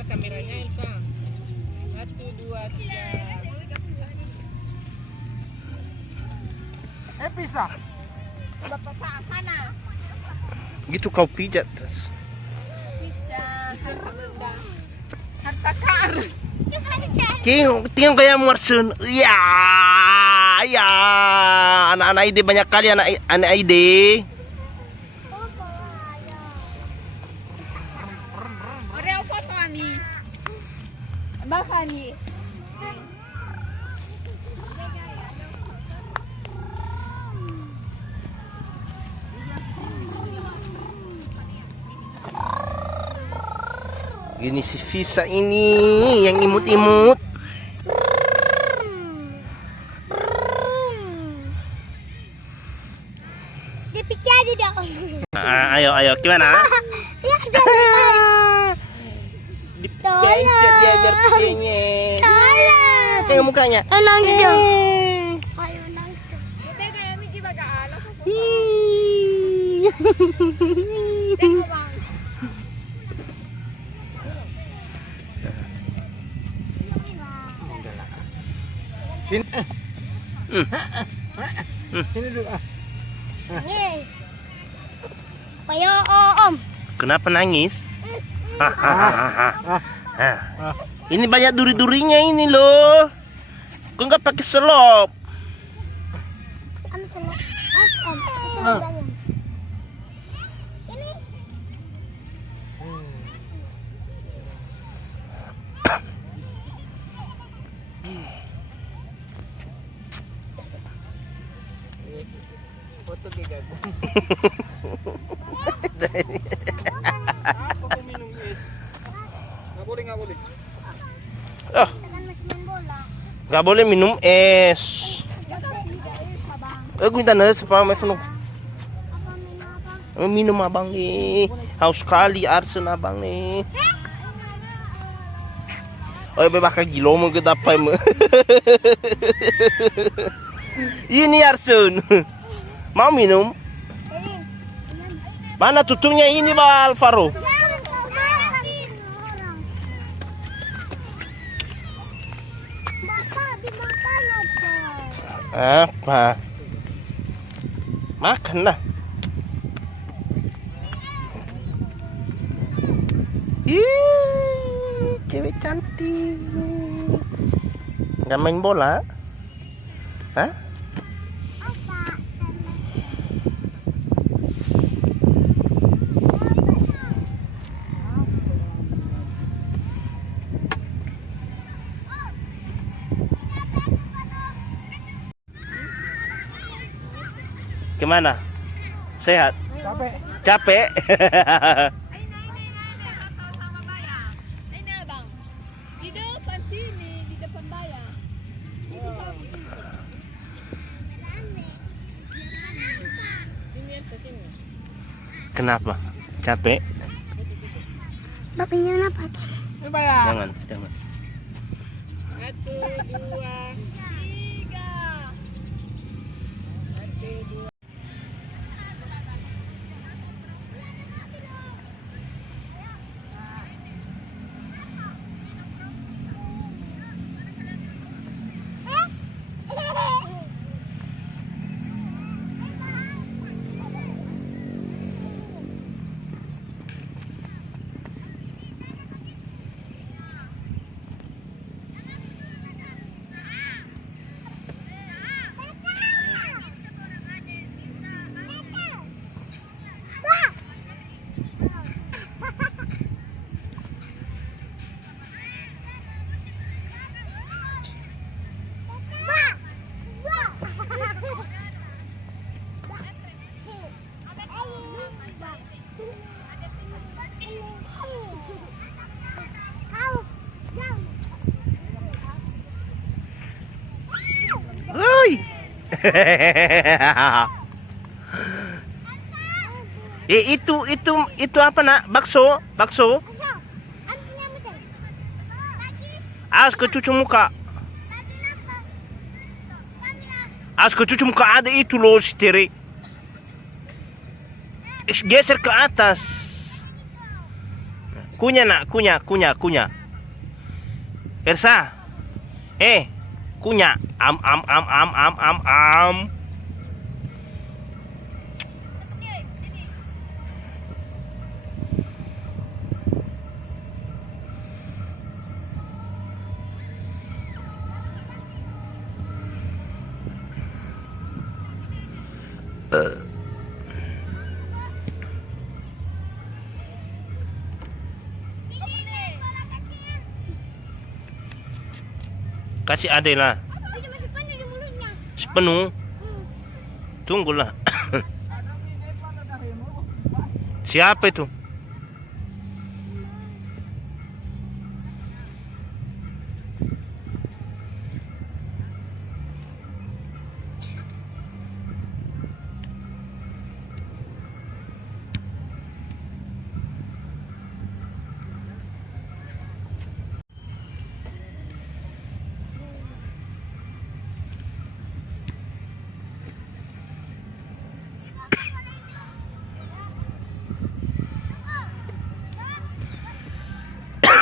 Itulah kameranya Elsa. 1, 2, 3. Pisah. Bapak sana. Gitu kau pijat. Pijat sebelah. Harta karun. Tinggal kayak Marsun. Ya, ya. Anak-anak ide banyak kali anak ide. Oreo foto kami. Bakani. Gini si Visa ini yang imut-imut. Dia pikir aja dong. Ayo, gimana? Ya, Dipencet dia biar penyet. tolong. Tengok mukanya. Nangis dong. Ayo nangis dong. Teka kami juga gak alam. Ih. Tengok bang. Sini. Hmm. Sini dulu. Nangis. Ayo, Om. Kenapa nangis? Hahaha. Ini banyak duri-durinya ini loh. Kok nggak pakai selop? Om sana. Om. Ini. Foto kayak gago. Apa kau minum es? Nggak boleh. Oh, Kan masih main bola. nggak boleh minum es. Gue minta nasi apa mas Apa minum apa? minum abang nih. Haus sekali Arsen abang nih. Oh, bebas gilo mo kita pa mo. Ini Arsen. Mau minum? Ini. Mana tutungnya ini Pak Alvaro? Jangan orang. Bapak dimakan apa? Apa? Makan lah. Ih, cewek cantik. Nggak main bola? Hah? Gimana? Sehat? Capek. Capek? Sama bayar. Ini bang. Di depan sini, di depan bayar. Ini Elsa sini. Kenapa? Capek? Bapaknya apa? Ini bayar. Jangan. 1, 2, 3. 1, 2. Oi. Itu apa nak? Bakso? Awas ke cucu muka. Awas ke cucu muka, ada itu loh setir. Geser ke atas. Kunyah nak, kunyah. Elsa. Kunyah. Am. Kasih adek lah. Itu masih penuh di mulutnya. Sepenuh. Tunggulah. Siapa itu?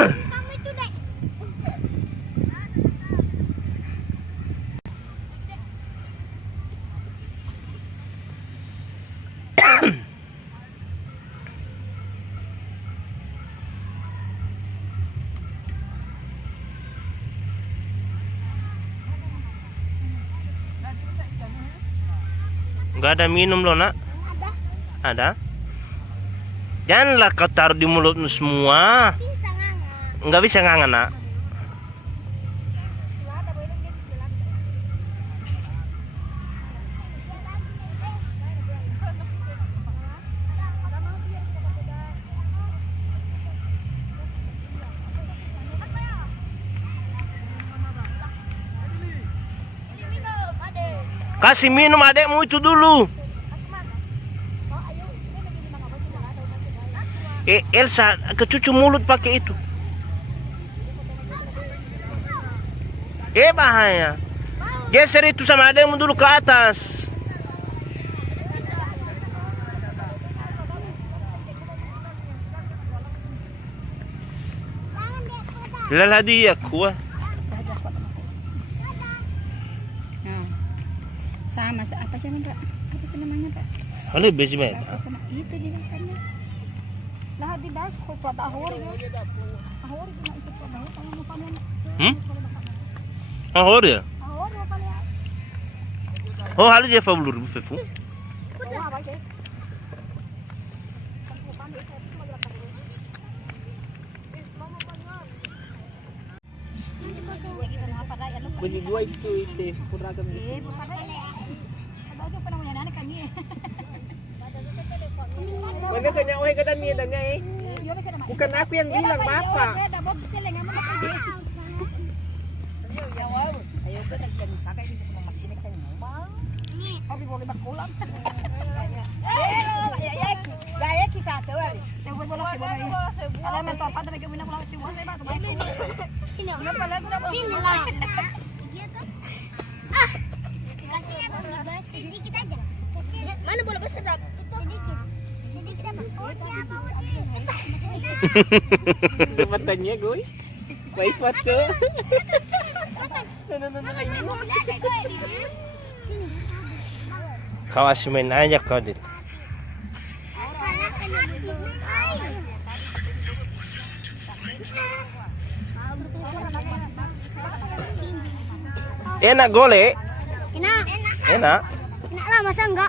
Kamu itu dek. Nggak ada minum loh nak. Ada. Ada? Janganlah kau taruh di mulutmu semua. Bisa nggak? Nggak bisa ngangan nak. Kasih minum adekmu itu dulu. Elsa, kecucu mulut pakai itu. Bahaya. Geser itu sama adekmu dulu ke atas. Lelah dia kuah. Sama apa sih Mbak? Apa itu namanya Pak? Halo basement. Sama itu dimakannya. Lah di das ko pa ahor ya. Ahor cuma itu pa daw kalau mau panen. Ahor ya? Ahor mau panen. Oh, halo dia fabulur fefu. Wah, apa sih? Bagi dua itu kurang Eh, bukan ada aja pernah punya anak kami. Mana kanya ohe ka dan eh. Bukan aku yang bilang, Bapak. Ayo kita jangan pakai ini sama makin kayak ngomong. Hobi boleh bakulang. Ya kisah tuh. Saya buat bola sebuah ini. Ada mentor pada bagi mina bola sebuah saya batu baik. Ini apa lagi nama? Ini lah. Kasihnya apa? Sedikit aja. Mana bola besar dak? Sedikit. Sedikit apa? Oh, siapa Udi? Sematanya gue. Baik foto. Kau asih main aja kau dit. Enak gole? Enak. Enak. Enak lah, masa enggak?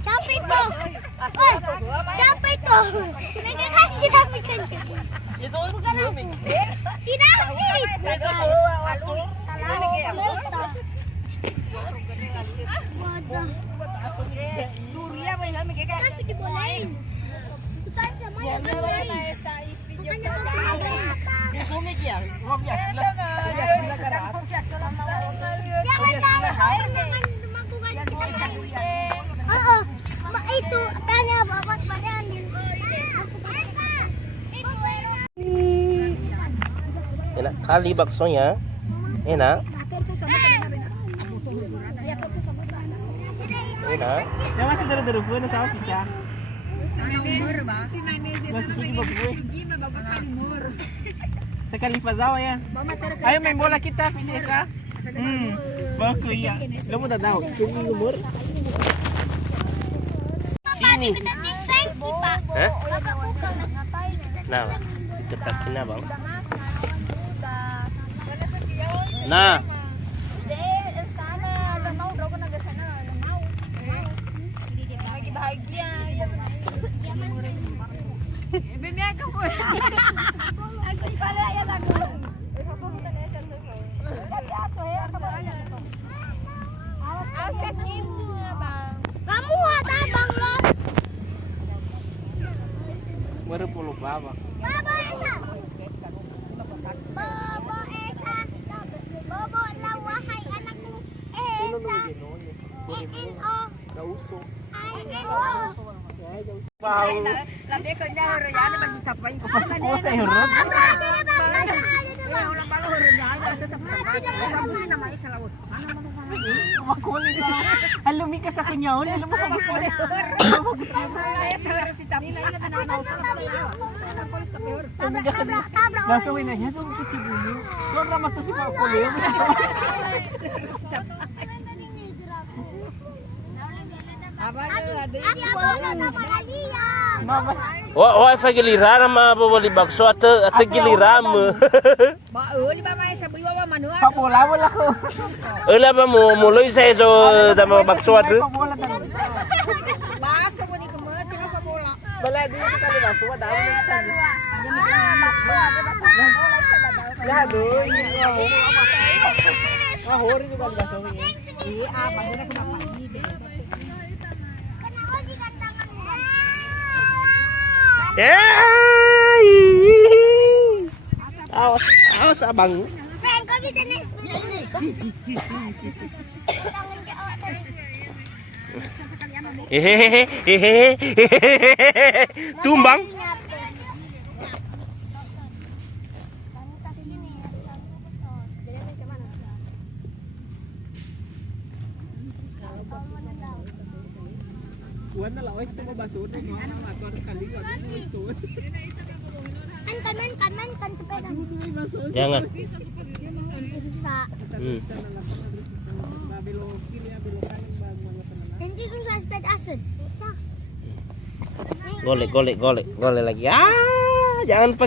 Siapa itu? Oh, siapa itu? Mereka kasih tapi kan. Bukan aku. Tidak tapi dibolehin. Bukan sama yang dibolehin. Makanya jangan melakukan kita main. Oh, itu tanya bapak badan. Enak kali baksonya. Enak. Enak. Yang masih deru-deru pun sa office ya. Masusugi ba gue? Sa Kalifazawa ya. Ayo main bola kita, Fisesa. Baku ya. Lo mo daw. Sini umur. Sini. Kita defense Pak. Hah? Bapak bukan. Nah, diketakin na bang? Nah, Sana danau daw ko na sana danau. Lagi bahagia ya. Bimiyaga ko. Ako pala ya lagu. Awas kaki bang. Kamu ada Bang lo. Baru puluh baba. Baba Esa. Bobo Esa. Bobo lang wahai anakku. Esa. ENO. Kauso. INO. Wow. Labi ko niya ro yan man tapay. Pasok ko sa hirot. Ada na Bang. Ada na Bang. Ulang balo ro niya tetap ada na mais sa lawot. Makulit na. Alumi ka sa kunyaon. Alam mo ka makulit. Saya tahu si tapi na ila na na Tabrak. Lasawin na niya. So, kutibunyo. Sobrang mato si Pakulit. Adi abono sama Alia. Mama. wa sa giliran mabawali bakso at giliran mo. ba uli ba may sa buwa manual. Papola ko. Ula ba mo muloy sa iso sa mga bakso at? Papola na. Baso ko ni kumat na sa bola. Bala di ka liwas. Wala ako na stand. Lado. Mahori ni bang baso niya. Apa dia kena pagi. Kenapa di kantangan gua? Awas abang. Friend, kau bisa next Tumbang. Kuan na lawis to mabaso na mo ang ato ang kalinga to. Kan sepeda. Jangan. Susah. Nanti susah sepeda aset. Susah. Golek lagi. Jangan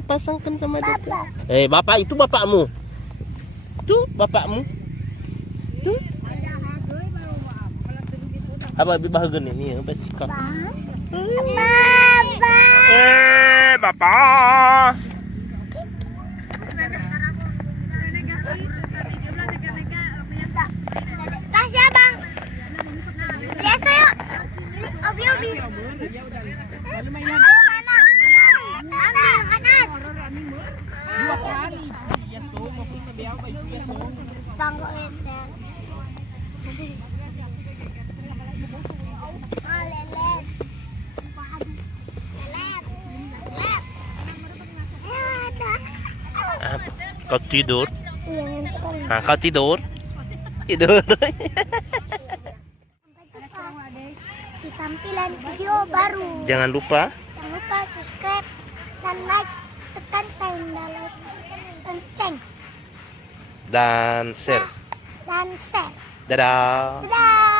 pasangkan sama dia. Bapak itu bapakmu. Tuh bapakmu. Tuh. Apa bahagian ini ya, Bapak. Bapak. Kasih Bang. Biasa yuk. Obi. Ayo mana? Ambil kanan. Dua kali. Yan to, mapun na biyaw kay kuya to. Tanggo ente. Lelet. Kau tidur? Iya, Kau tidur? Tidur. di tampilan video baru. Jangan lupa Jangan lupa subscribe dan like, tekan tanda lonceng dan share. dan share. Dadah. Dadah.